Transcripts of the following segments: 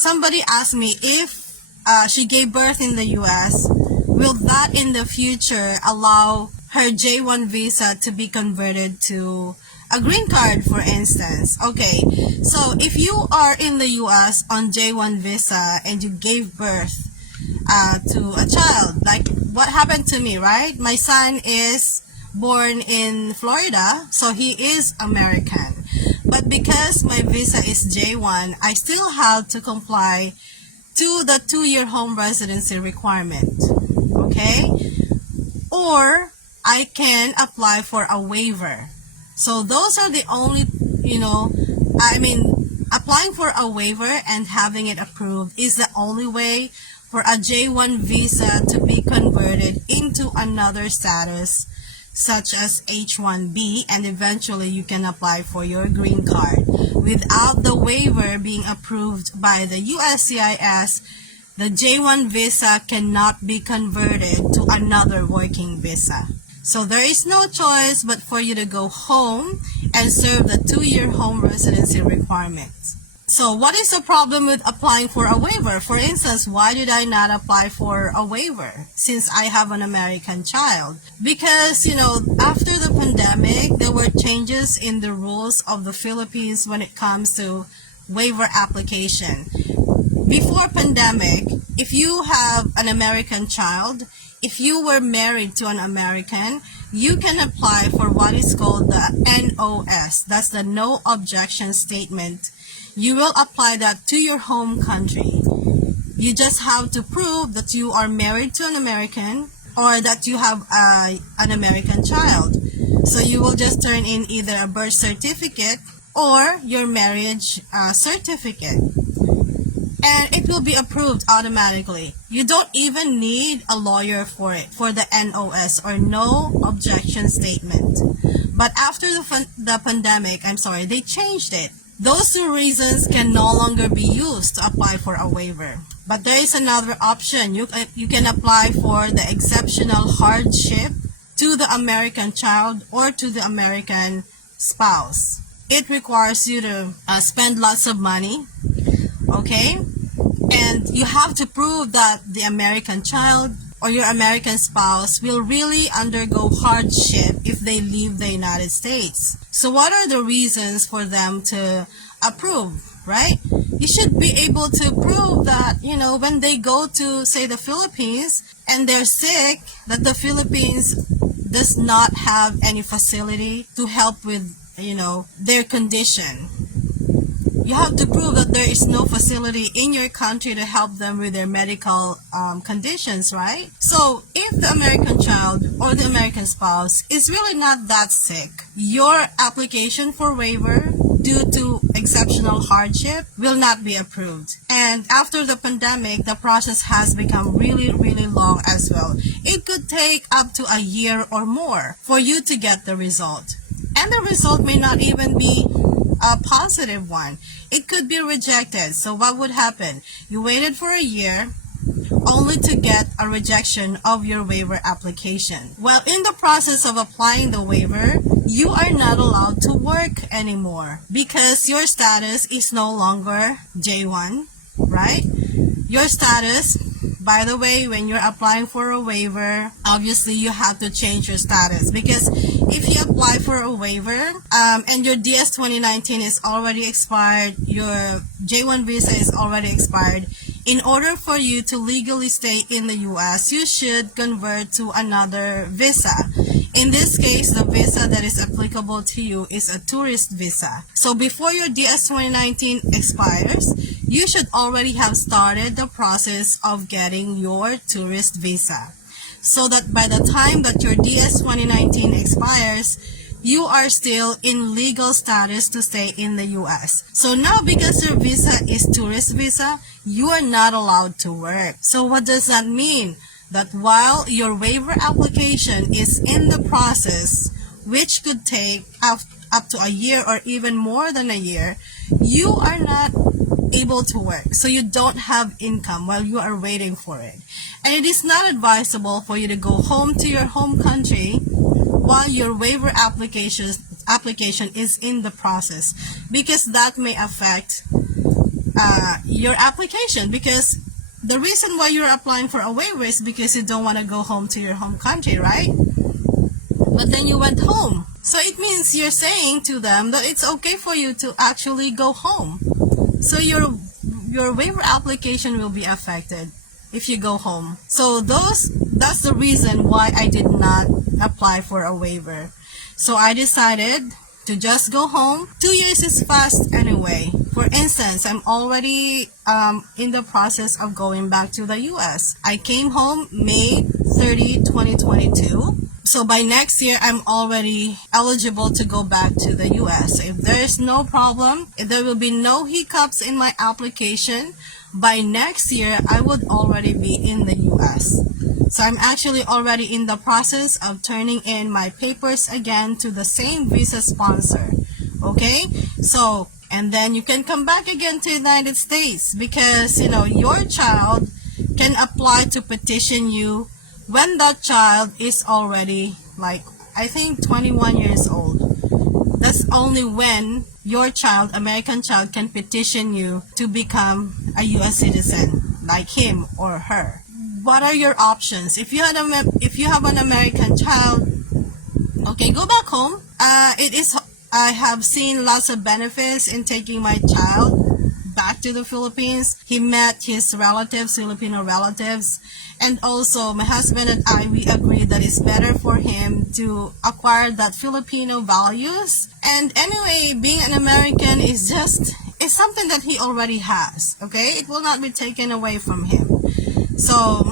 somebody asked me if she gave birth in the US, will that in the future allow her J1 visa to be converted to a green card, for instance? Okay, so if you are in the US on J1 visa and you gave birth to a child, like what happened to me, right? My son is born in Florida, so he is American. But because my visa is J1, I still have to comply to the 2-year home residency requirement. Okay? Or I can apply for a waiver. So those are the only, applying for a waiver and having it approved is the only way for a J1 visa to be converted into another status, such as H1B, and eventually you can apply for your green card. Without the waiver being approved by the USCIS, the J1 visa cannot be converted to another working visa. So there is no choice but for you to go home and serve the 2-year home residency requirements. So what is the problem with applying for a waiver? For instance, why did I not apply for a waiver since I have an American child? Because, after the pandemic, there were changes in the rules of the Philippines when it comes to waiver application. Before pandemic, if you have an American child, if you were married to an American, you can apply for what is called the NOS. That's the No Objection Statement. You will apply that to your home country. You just have to prove that you are married to an American or that you have an American child. So you will just turn in either a birth certificate or your marriage certificate. And it will be approved automatically. You don't even need a lawyer for it, for the NOS or No Objection Statement. But after the pandemic, they changed it. Those 2 reasons can no longer be used to apply for a waiver. But there is another option. You can apply for the exceptional hardship to the American child or to the American spouse. It requires you to spend lots of money, okay? And you have to prove that the American child or your American spouse will really undergo hardship if they leave the United States. So what are the reasons for them to approve, right? You should be able to prove that, when they go to, say, the Philippines and they're sick, that the Philippines does not have any facility to help with, their condition. You have to prove that there is no facility in your country to help them with their medical conditions, right? So if the American child or the American spouse is really not that sick, your application for waiver due to exceptional hardship will not be approved. And after the pandemic, the process has become really, really long as well. It could take up to a year or more for you to get the result. And the result may not even be a positive one. It could be rejected. So what would happen? You waited for a year only to get a rejection of your waiver application. Well, in the process of applying the waiver, you are not allowed to work anymore because your status is no longer J1, right? Your status, by the way, when you're applying for a waiver, obviously you have to change your status, because if you apply for a waiver and your DS 2019 is already expired, your J1 visa is already expired, in order for you to legally stay in the US, you should convert to another visa. In this case, the visa that is applicable to you is a tourist visa. So before your DS 2019 expires, you should already have started the process of getting your tourist visa, so that by the time that your DS 2019 expires, you are still in legal status to stay in the US. So now, because your visa is tourist visa, you are not allowed to work. So what does that mean? That while your waiver application is in the process, which could take up to a year or even more than a year, you are not able to work. So you don't have income while you are waiting for it. And it is not advisable for you to go home to your home country while your waiver application is in the process, because that may affect your application, because the reason why you're applying for a waiver is because you don't want to go home to your home country, right? But then you went home. So it means you're saying to them that it's okay for you to actually go home. So your waiver application will be affected if you go home. So that's the reason why I did not apply for a waiver. So I decided to just go home. 2 years is fast anyway. For instance, I'm already in the process of going back to the US. I came home May 30, 2022. So by next year, I'm already eligible to go back to the US. If there is no problem, if there will be no hiccups in my application, by next year, I would already be in the US. So I'm actually already in the process of turning in my papers again to the same visa sponsor. Okay? So, and then you can come back again to the United States, because, your child can apply to petition you when that child is already, like, I think 21 years old. That's only when your child, American child, can petition you to become a US citizen, like him or her. What are your options? If you have an American child, okay, go back home. I have seen lots of benefits in taking my child back to the Philippines. He met his relatives, Filipino relatives, and also my husband and I, we agreed that it's better for him to acquire that Filipino values. And anyway, being an American is something that he already has, okay? It will not be taken away from him. So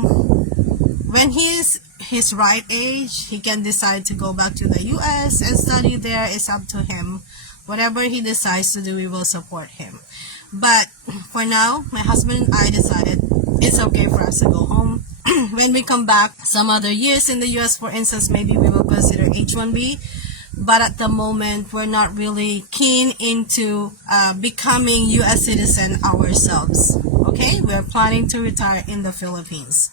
when he's his right age, he can decide to go back to the US and study there. It's up to him. Whatever he decides to do, we will support him. But for now, my husband and I decided it's okay for us to go home. When we come back some other years in the US, for instance, maybe we will consider H-1B. But at the moment, we're not really keen into becoming US citizen ourselves. Okay, we're planning to retire in the Philippines.